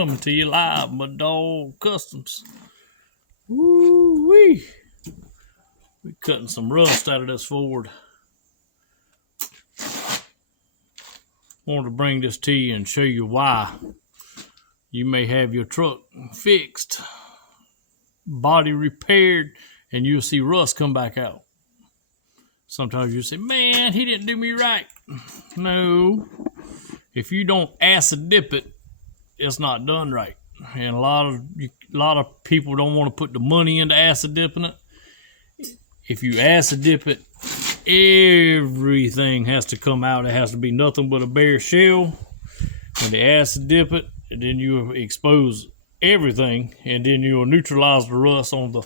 Coming to you live, my dog customs. Woo-wee. We're cutting some rust out of this Ford. Wanted to bring this to you and show you why you may have your truck fixed, body repaired, and you'll see rust come back out. Sometimes you say, man, he didn't do me right. No, if you don't acid dip it, it's not done right. And a lot of people don't want to put the money into acid dipping it. If you acid dip it, everything has to come out. It has to be nothing but a bare shell. When they acid dip it, and then you expose everything, and then you'll neutralize the rust on the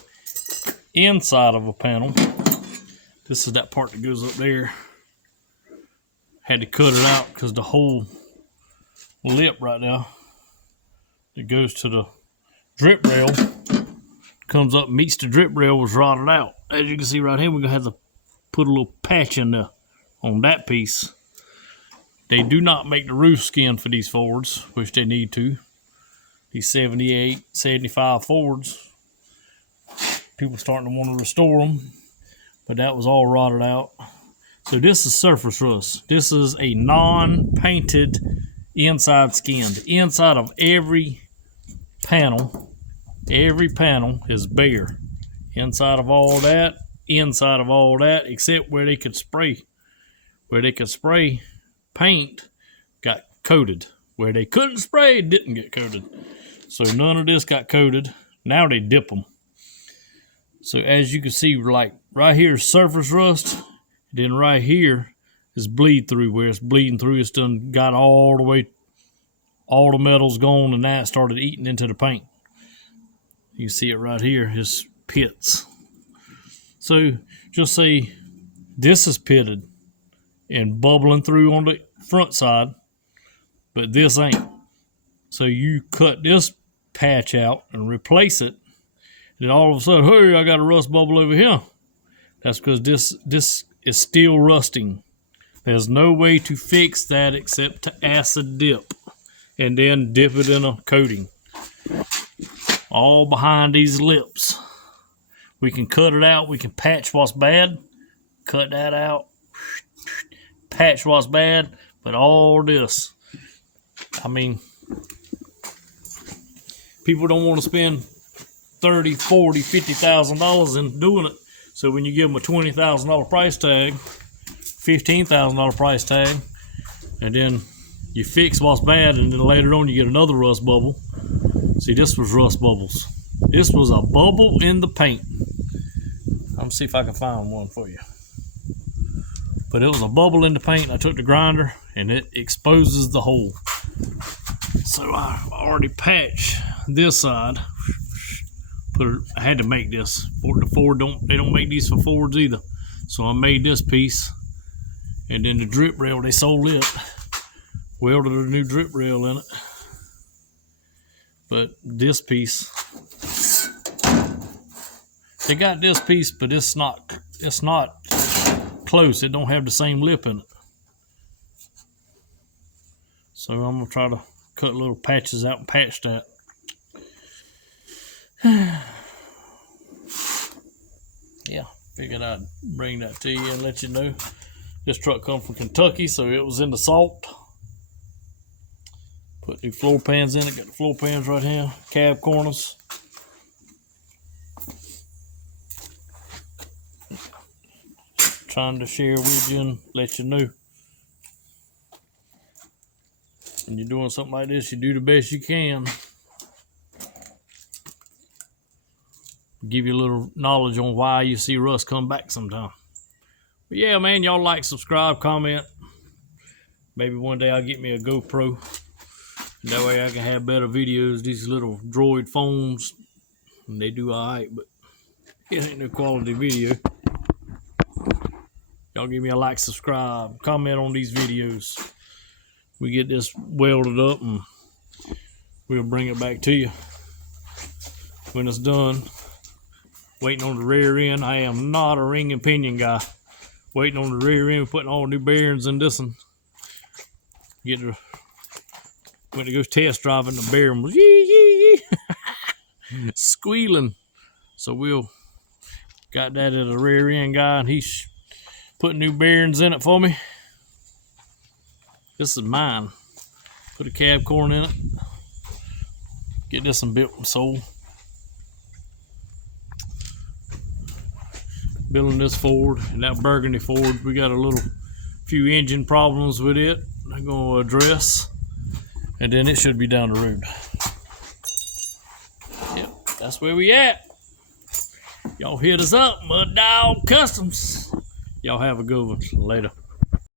inside of a panel. This is that part that goes up there. Had to cut it out because the whole lip right now that goes to the drip rail comes up, meets the drip rail, was rotted out. As you can see right here, we're gonna have to put a little patch in there on that piece. They do not make the roof skin for these Fords, which they need to. These 78, 75 Fords, people starting to want to restore them, but that was all rotted out. So this is surface rust. This is a non-painted inside skin. The inside of every panel is bare. Inside of all that, except where they could spray. Where they could spray paint, got coated. Where they couldn't spray, didn't get coated. So none of this got coated. Now they dip them. So as you can see, like right here is surface rust. Then right here is bleed through. Where it's bleeding through, it's done got all the way, all the metal's gone, and now it started eating into the paint. You see it right here, it's pits. So just say this is pitted and bubbling through on the front side, but this ain't. So you cut this patch out and replace it, and all of a sudden, hey, I got a rust bubble over here. That's because this is still rusting. There's no way to fix that except to acid dip and then dip it in a coating. All behind these lips. We can cut it out. We can patch what's bad. Cut that out. Patch what's bad. But all this, I mean, people don't want to spend $30,000, $40,000, $50,000 in doing it. So when you give them a $20,000 price tag, $15,000 price tag, and then you fix what's bad, and then later on you get another rust bubble. See, this was rust bubbles. This was a bubble in the paint. I'm gonna see if I can find one for you. But it was a bubble in the paint. I took the grinder and it exposes the hole. So I already patched this side. I had to make this. The Ford they don't make these for Fords either. So I made this piece, and then the drip rail, they sold it. Welded a new drip rail in it. But this piece, they got this piece, but it's not close. It don't have the same lip in it. So I'm gonna try to cut little patches out and patch that. Yeah, figured I'd bring that to you and let you know. This truck come from Kentucky, so it was in the salt. Put new floor pans in it. Got the floor pans right here. Cab corners. Trying to share with you and let you know. When you're doing something like this, you do the best you can. Give you a little knowledge on why you see rust come back sometime. But yeah, man, y'all like, subscribe, comment. Maybe one day I'll get me a GoPro. That way I can have better videos. These little Droid phones, they do alright, but it ain't no quality video. Y'all give me a like, subscribe, comment on these videos. We get this welded up and we'll bring it back to you when it's done. Waiting on the rear end. I am not a ring and pinion guy. Waiting on the rear end, putting all new bearings in this one. Get the Went to go test driving, the bearing was yee squealing. So we'll got that at a rear end guy, and he's putting new bearings in it for me. This is mine. Put a cab core in it. Get this one built and sold. Building this Ford, and that burgundy Ford, we got a few engine problems with it I'm gonna address, and then it should be down the road. Yep, that's where we at. Y'all hit us up, Mud Dog Customs. Y'all have a good one. Later.